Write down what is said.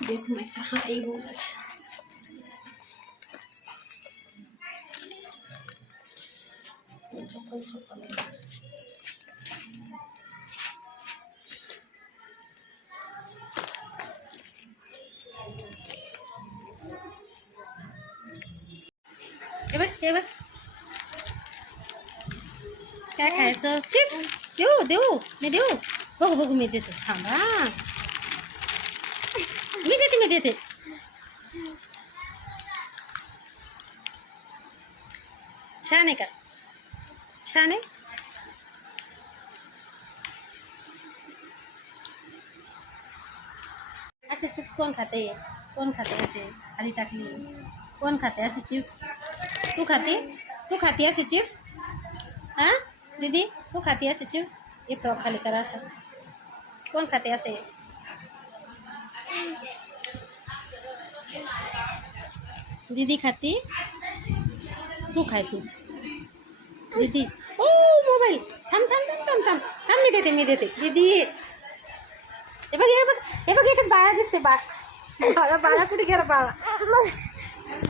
ቤት መታ ይጎለት काय खायचं चिप्स देऊ देऊ मी देऊ बघू बघू मी देतो थांबा देते। छान का? छान असे चिप्स कोण खाते? कोण खाते असे? खाली टाकली. कोण खाते असे चिप्स? तू खाती? तू खाती असे चिप्स? हाँ? दीदी, तू खाती असे चिप्स? ये फ्रॉक खाली करा असं. कोण खाते असे? दीदी खाती तू खाय तू दीदी ओ मोबाईल थांब थांब थांब थांब थांब थांब मी देते मी देते दीदी हे बघ हे बघ हे बघ याच्यात बाळा दिसते बाळ बाळा बाळा कुठे गेला बाळा